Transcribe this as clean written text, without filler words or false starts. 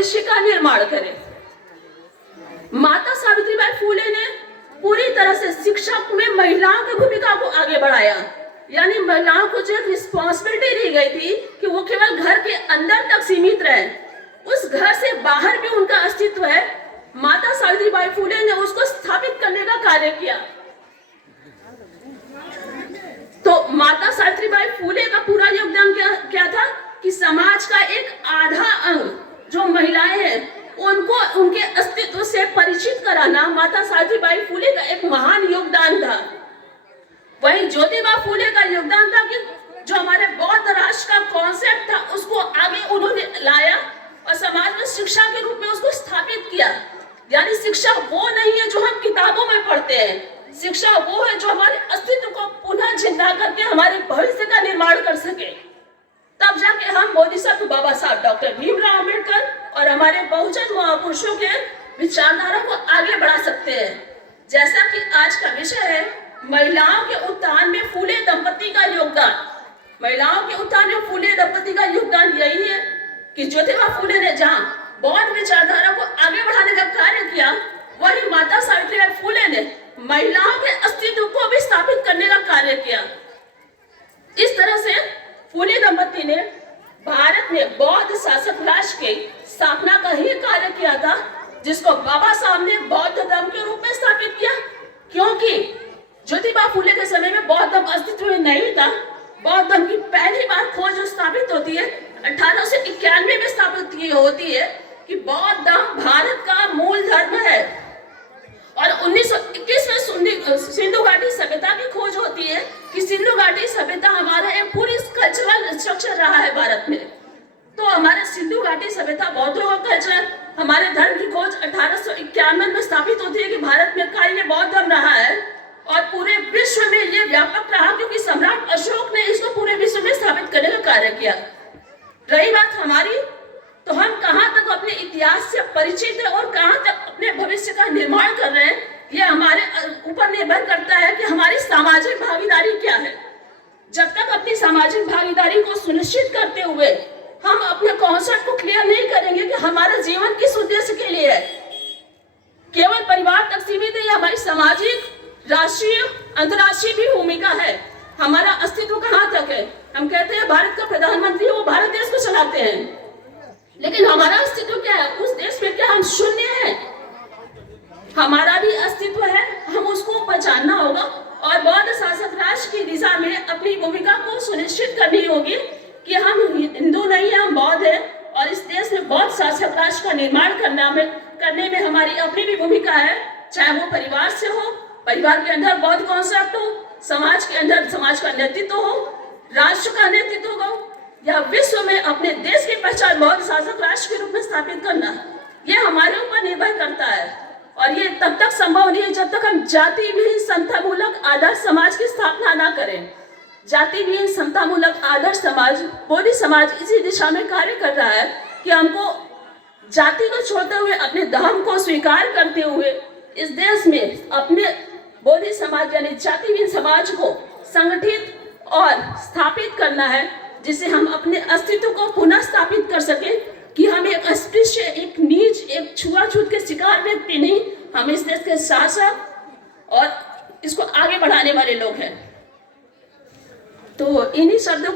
भविष्य का निर्माण करें। माता सावित्रीबाई फुले ने पूरी तरह से शिक्षा में महिलाओं की भूमिका को आगे बढ़ाया, यानी महिलाओं को जो रिस्पॉन्सिबिलिटी दी गई थी कि वो केवल घर के अंदर तक सीमित रहे, उस घर से बाहर भी उनका अस्तित्व है। माता सावित्रीबाई फुले ने उसको स्थापित करने का कार्य किया। तो माता सावित्रीबाई फुले का पूरा योगदान क्या था कि समाज का एक आधा अंग जो महिलाएं हैं उनको उनके अस्तित्व से परिचित कराना माता सावित्रीबाई फुले का एक महान योगदान था। वहीं ज्योतिबा फुले का योगदान था कि जो हमारे बौद्ध राष्ट्र का कॉन्सेप्ट था उसको आगे उन्होंने लाया और समाज में शिक्षा के रूप में उसको स्थापित किया। यानी शिक्षा वो नहीं है जो हम किताबों में पढ़ते हैं, शिक्षा वो है जो हमारे अस्तित्व को पुनः जिंदा करके हमारे भविष्य का निर्माण कर सके। तब जाके हम बोधिसत्व बाबा साहब डॉक्टर भीमराव अंबेडकर और हमारे बहुजन महापुरुषों के विचारधारा को आगे बढ़ा सकते हैं। जैसा कि आज का विषय है महिलाओं के उत्थान में फुले दंपति का योगदान। महिलाओं के उत्थान में फुले दंपति का योगदान यही है कि ज्योतिबा फुले ने जहाँ बौद्ध विचारधारा को आगे बढ़ाने का कार्य किया, वही माता सावित्रीबाई फुले ने महिलाओं के अस्तित्व को भी स्थापित करने का कार्य किया। इस तरह से फुले दंपति ने भारत में बौद्ध शासक राष्ट्र की स्थापना का ही कार्य किया था, जिसको बाबा साहब ने बौद्ध धर्म के रूप में स्थापित किया। क्योंकि ज्योतिबा फुले के समय में बौद्ध धर्म अस्तित्व में नहीं था। बौद्ध धर्म की पहली बार खोज स्थापित होती है 1891 में स्थापित होती है कि बौद्ध धर्म भारत का मूल धर्म है। और 1921 में सिंधु घाटी सभ्यता की खोज होती है कि सिंधु घाटी सभ्यता हमारा एक पूरी कल्चरल स्ट्रक्चर रहा है भारत में। तो हमारे सिंधु घाटी सभ्यता बौद्धों का कल्चर, हमारे धर्म की खोज 1851 में स्थापित होती है कि भारत में का ये बौद्ध धर्म रहा है और पूरे विश्व में ये व्यापक रहा, क्योंकि सम्राट अशोक ने इसको पूरे विश्व में स्थापित करने का कार्य किया। रही बात हमारी, तो हम कहाँ तक अपने इतिहास से परिचित है और कहाँ तक अपने भविष्य का निर्माण कर रहे हैं, ये हमारे ऊपर निर्भर करता है कि हमारी सामाजिक भागीदारी क्या है। जब तक अपनी सामाजिक भागीदारी को सुनिश्चित करते हुए हम अपने कॉन्सेप्ट को क्लियर नहीं करेंगे कि हमारा जीवन किस उद्देश्य के लिए है, केवल परिवार तक सीमित है या हमारी सामाजिक, राष्ट्रीय, अंतर्राष्ट्रीय भी भूमिका है, हमारा अस्तित्व कहाँ तक है। हम कहते हैं भारत का प्रधानमंत्री वो भारत देश को चलाते हैं, लेकिन हमारा अस्तित्व क्या है उस देश में? क्या हम शून्य हैं? हमारा भी अस्तित्व है, हम उसको पहचानना होगा और बौद्ध शासक राष्ट्र की दिशा में अपनी भूमिका को सुनिश्चित करनी होगी कि हम हिंदू नहीं है, हम बौद्ध हैं और इस देश में बौद्ध शासक राष्ट्र का निर्माण करने में हमारी अपनी भी भूमिका है। चाहे वो परिवार से हो, परिवार के अंदर बौद्ध कॉन्सेप्ट हो, समाज के अंदर समाज का नेतृत्व हो, राष्ट्र का नेतृत्व हो, या विश्व में अपने देश की पहचान बौद्ध शासक राष्ट्र के रूप में स्थापित करना, ये हमारे ऊपर निर्भर करता है। और ये तब तक संभव नहीं है जब तक हम जाति विहीन समतामूलक आदर्श समाज की स्थापना ना करें। जाति विहीन समतामूलक आदर्श समाज, बोधि समाज इसी दिशा में कार्य कर रहा है कि हमको जाति को छोड़ते हुए अपने धर्म को स्वीकार करते हुए इस देश में अपने बोधि समाज यानी जाति विहीन समाज को संगठित और स्थापित करना है, जिससे हम अपने अस्तित्व को पुनः स्थापित कर सके कि हम एक अस्पृश्य, एक नीच, एक छुआछूत के शिकार व्यक्ति नहीं, हम इस देश के शासक और इसको आगे बढ़ाने वाले लोग हैं। तो इन्हीं शब्दों